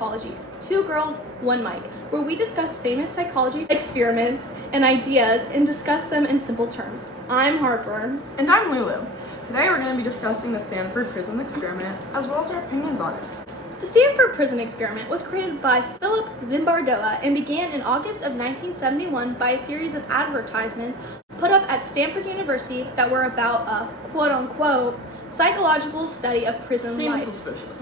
Psychology, Two Girls, One Mic, where we discuss famous psychology experiments and ideas and discuss them in simple terms. I'm Harper. And I'm Lulu. Today we're going to be discussing the Stanford prison experiment, as well as our opinions on it. The Stanford prison experiment was created by Philip Zimbardoa and began in August of 1971 by a series of advertisements put up at Stanford University that were about a quote-unquote psychological study of prison life. Seems suspicious.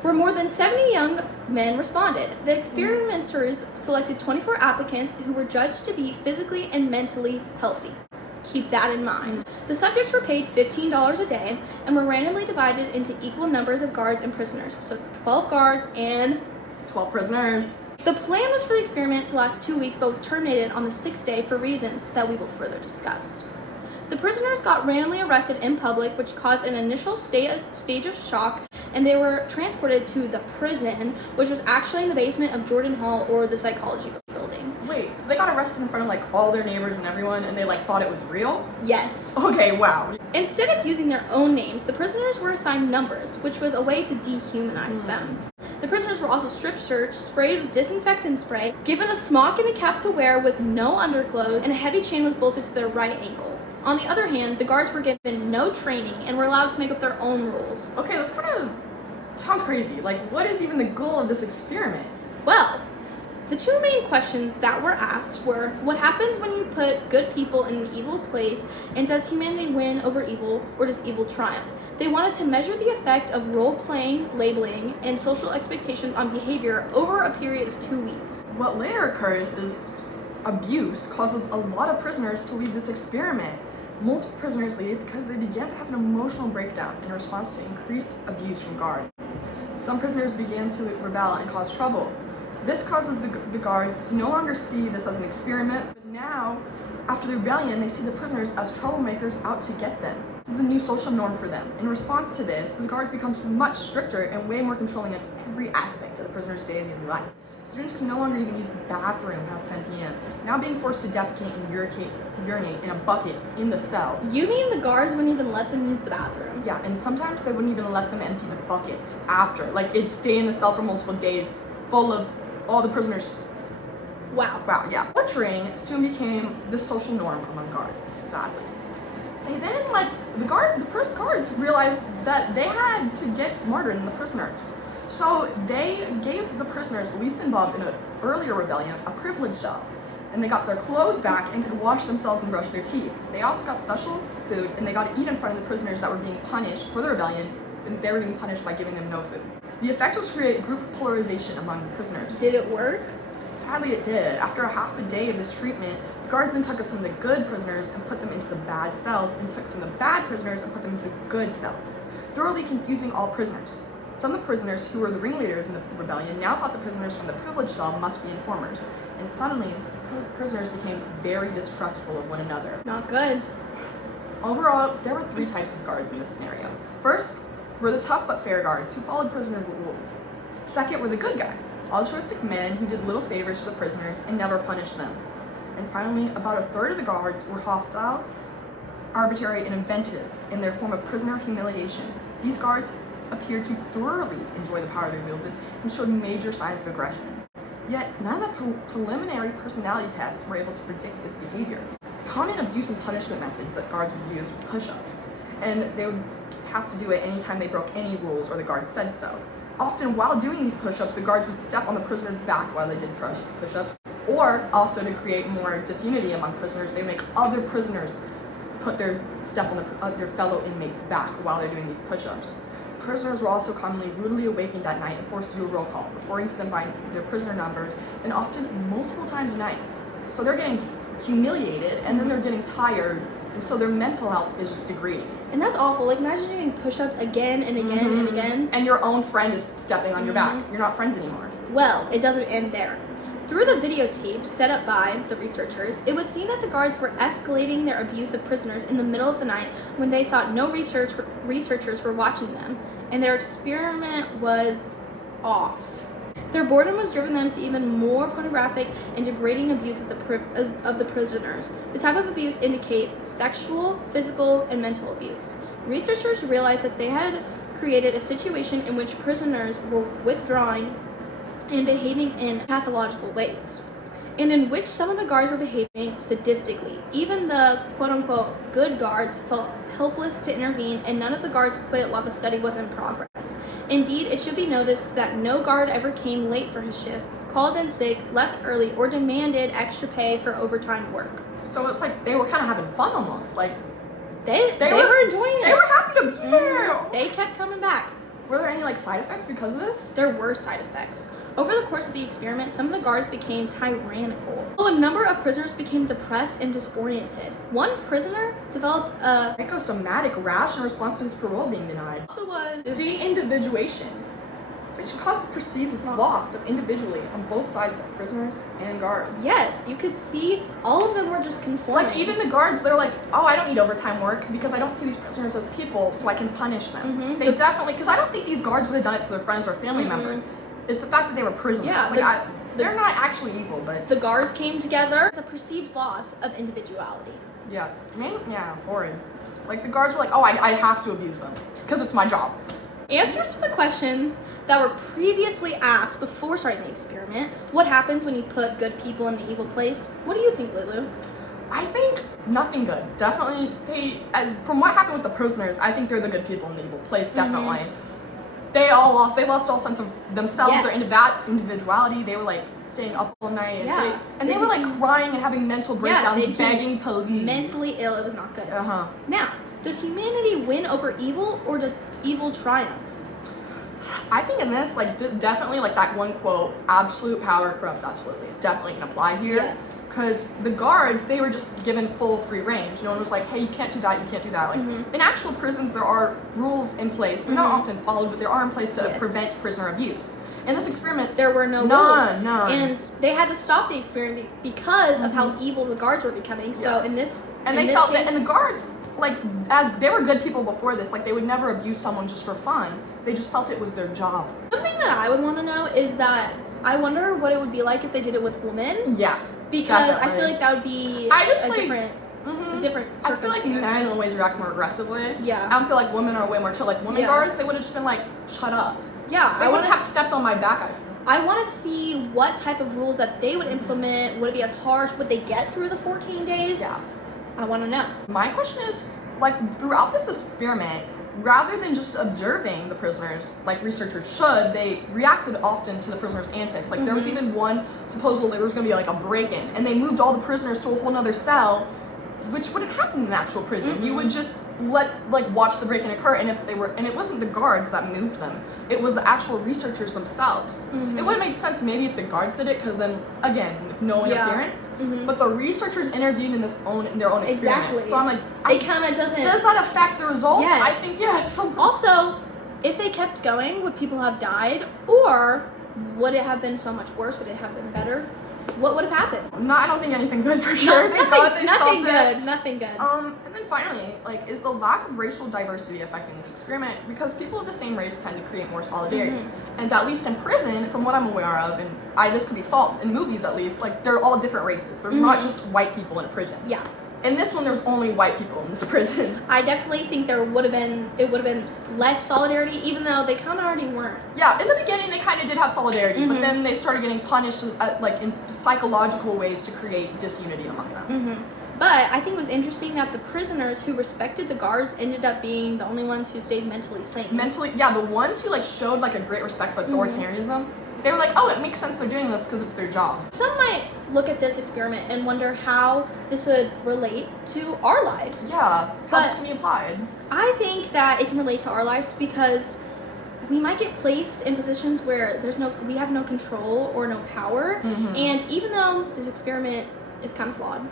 Where more than 70 young men responded. The experimenters selected 24 applicants who were judged to be physically and mentally healthy. Keep that in mind. The subjects were paid $15 a day and were randomly divided into equal numbers of guards and prisoners. So 12 guards and 12 prisoners. The plan was for the experiment to last 2 weeks, but was terminated on the 6th day for reasons that we will further discuss. The prisoners got randomly arrested in public, which caused an initial stage of shock, and they were transported to the prison, which was actually in the basement of Jordan Hall, or the psychology building. Wait, so they got arrested in front of all their neighbors and everyone, and they thought it was real? Yes. Okay, wow. Instead of using their own names, the prisoners were assigned numbers, which was a way to dehumanize them. The prisoners were also strip searched, sprayed with disinfectant spray, given a smock and a cap to wear with no underclothes, and a heavy chain was bolted to their right ankle. On the other hand, the guards were given no training and were allowed to make up their own rules. Okay, this kind of sounds crazy. What is even the goal of this experiment? Well, the two main questions that were asked were, what happens when you put good people in an evil place, and does humanity win over evil, or does evil triumph? They wanted to measure the effect of role-playing, labeling, and social expectations on behavior over a period of 2 weeks. What later occurs is abuse causes a lot of prisoners to leave this experiment. Multiple prisoners leave because they began to have an emotional breakdown in response to increased abuse from guards. Some prisoners began to rebel and cause trouble. This causes the guards to no longer see this as an experiment, but now, after the rebellion, they see the prisoners as troublemakers out to get them. This is the new social norm for them. In response to this, the guards become much stricter and way more controlling in every aspect of the prisoners' daily life. Students can no longer even use the bathroom past 10 p.m., now being forced to defecate and urinate in a bucket in the cell. You mean the guards wouldn't even let them use the bathroom? Yeah, and sometimes they wouldn't even let them empty the bucket after. It'd stay in the cell for multiple days, full of all the prisoners. Wow, yeah. Torturing soon became the social norm among guards, sadly. They then, the guards realized that they had to get smarter than the prisoners. So they gave the prisoners least involved in an earlier rebellion a privilege cell, and they got their clothes back and could wash themselves and brush their teeth. They also got special food, and they got to eat in front of the prisoners that were being punished for the rebellion, and they were being punished by giving them no food. The effect was to create group polarization among prisoners. Did it work? Sadly, it did. After a half a day of this treatment, the guards then took some of the good prisoners and put them into the bad cells, and took some of the bad prisoners and put them into the good cells, thoroughly confusing all prisoners. Some of the prisoners who were the ringleaders in the rebellion now thought the prisoners from the privileged cell must be informers, and suddenly the prisoners became very distrustful of one another. Not good. Overall, there were 3 types of guards in this scenario. First were the tough but fair guards who followed prisoner rules. Second were the good guys, altruistic men who did little favors for the prisoners and never punished them. And finally, about a third of the guards were hostile, arbitrary, and inventive in their form of prisoner humiliation. These guards appeared to thoroughly enjoy the power they wielded and showed major signs of aggression. Yet, none of the preliminary personality tests were able to predict this behavior. Common abuse and punishment methods that guards would use were push-ups, and they would have to do it anytime they broke any rules or the guards said so. Often, while doing these push-ups, the guards would step on the prisoner's back while they did push-ups, or also to create more disunity among prisoners, they would make other prisoners step on their fellow inmates' back while they're doing these push-ups. Prisoners were also commonly rudely awakened at night and forced to do a roll call, referring to them by their prisoner numbers, and often multiple times a night. So they're getting humiliated, and then they're getting tired, and so their mental health is just degrading. And that's awful. Imagine doing push-ups again and again and again. And your own friend is stepping on your back. You're not friends anymore. Well, it doesn't end there. Through the videotape set up by the researchers, it was seen that the guards were escalating their abuse of prisoners in the middle of the night when they thought no researchers were watching them, and their experiment was off. Their boredom was driven them to even more pornographic and degrading abuse of the prisoners. The type of abuse indicates sexual, physical, and mental abuse. Researchers realized that they had created a situation in which prisoners were withdrawing and behaving in pathological ways, and in which some of the guards were behaving sadistically. Even the quote-unquote good guards felt helpless to intervene, and none of the guards quit while the study was in progress. Indeed, it should be noticed that no guard ever came late for his shift, called in sick, left early, or demanded extra pay for overtime work. So it's like they were kind of having fun almost. Like They were enjoying it. They were happy to be there. They kept coming back. Were there any like side effects because of this? There were side effects. Over the course of the experiment, some of the guards became tyrannical. A number of prisoners became depressed and disoriented. One prisoner developed a Psychosomatic rash in response to his parole being denied. also was De-individuation, which caused the perceived loss of individually on both sides of prisoners and guards. yes, you could see all of them were just conforming. Like even the guards, they're like, oh, I don't need overtime work because I don't see these prisoners as people, so I can punish them. Mhm. They definitely, because I don't think these guards would have done it to their friends or family members. It's the fact that they were prisoners. Yeah, Like, they're not actually evil, but the guards came together. It's a perceived loss of individuality. yeah, man, yeah, horrid. Like the guards were like, oh, I have to abuse them because it's my job. Answers to the questions that were previously asked before starting the experiment. What happens when you put good people in an evil place? What do you think, Lulu? I think nothing good. Definitely, from what happened with the prisoners, I think they're the good people in the evil place. Definitely, they lost all sense of themselves, Yes. their individuality. They were like staying up all night, Yeah. and they were like crying and having mental breakdowns, they became begging to leave. Mentally ill. It was not good. Uh-huh. Now, does humanity win over evil, or does evil triumph? I think in this, like, definitely, like that one quote, absolute power corrupts absolutely. It definitely can apply here. Yes. Because the guards, they were just given full free range. No one was like, hey, you can't do that, you can't do that. Like, in actual prisons, there are rules in place. They're not often followed, but there are in place to Yes. prevent prisoner abuse. In this experiment, There were no None. rules, and they had to stop the experiment because of how evil the guards were becoming. So Yeah. in this, and in they this felt case, that, and the guards, like, as they were good people before this, like, they would never abuse someone just for fun. They just felt it was their job. something that I would want to know is that I wonder what it would be like if they did it with women, Yeah. because I Definitely. feel like that would be I just, a like, different Mhm. different I feel like circumstance. men always react more aggressively. Yeah. I don't feel like women are way more chill. Like women Yeah. guards, they would have just been like, shut up. Yeah, They I want wouldn't to. have stepped on my back, I feel. I want to see what type of rules that they would implement. Would it be as harsh? Would they get through the 14 days? Yeah. I want to know. My question is, like, throughout this experiment, rather than just observing the prisoners, like researchers should, they reacted often to the prisoners' antics. Like, there was even one, supposedly there was going to be like a break-in, and they moved all the prisoners to a whole nother cell, which wouldn't happen in an actual prison. You would just watch the break-in occur, and and it wasn't the guards that moved them, it was the actual researchers themselves. It would have made sense maybe if the guards did it, because then, again, no Yeah. interference. But the researchers intervened in their own experiment. Exactly. So I'm like, It kind of doesn't. does that affect the results? Yes. I think yes. Also, if they kept going, would people have died, or would it have been so much worse? Would it have been better? What would have happened? No, I don't think anything good for sure. Thank God they nothing stopped good. it. Nothing good. And then finally, like, is the lack of racial diversity affecting this experiment? Because people of the same race tend to create more solidarity. And at least in prison, from what I'm aware of, and this could be fault in movies at least, like, they're all different races. There's not just white people in a prison. Yeah. In this one, there's only white people in this prison. I definitely think it would have been less solidarity, even though they kind of already weren't. Yeah, in the beginning they kind of did have solidarity, but then they started getting punished like in psychological ways to create disunity among them. But I think it was interesting that the prisoners who respected the guards ended up being the only ones who stayed mentally sane. Yeah, the ones who like showed like a great respect for authoritarianism, they were like, oh, it makes sense they're doing this because it's their job. Some might look at this experiment and wonder how this would relate to our lives. Yeah, how But- this can be applied. I think that it can relate to our lives because we might get placed in positions where we have no control or no power. And even though this experiment is kind of flawed,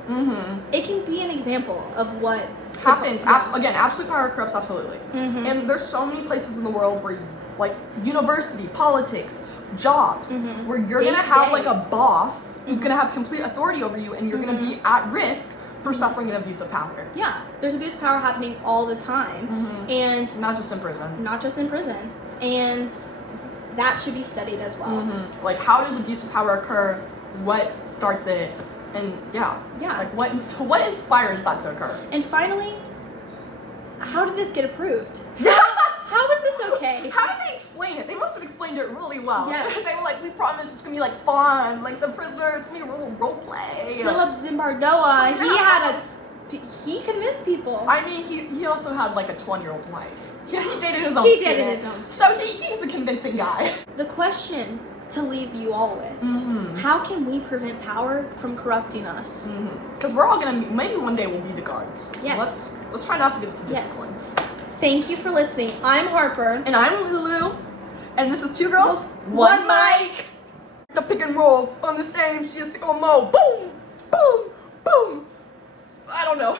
it can be an example of what Happens. Yeah. Again, absolute power corrupts absolutely. And there's so many places in the world where, like, university, politics, jobs, where you're Day gonna to have day. like a boss who's gonna have complete authority over you, and you're gonna be at risk for suffering an abuse of power. Yeah, there's abuse of power happening all the time, and Not just in prison. not just in prison, and that should be studied as well. Like, how does abuse of power occur? What starts it? And yeah, Yeah. like what inspires that to occur? And finally, how did this get approved? How was this okay. How did they explain it? They must have explained it really well. Yes. They were like, we promise it's gonna be like fun, like the prisoner, it's gonna be a little role play. Philip Zimbardoa, he convinced people. I mean, he also had like a 20-year-old wife. He dated his own He student. dated his own So he's a convincing guy. The question to leave you all with, how can we prevent power from corrupting us? Because we're all gonna, maybe one day we'll be the guards. Yes. Let's try not to be the sadistic Yes. ones. Thank you for listening. I'm Harper. And I'm Lulu. And this is Two Girls, One Mic. The pick and roll on the stage, she has to go mo. Boom, boom, boom. I don't know.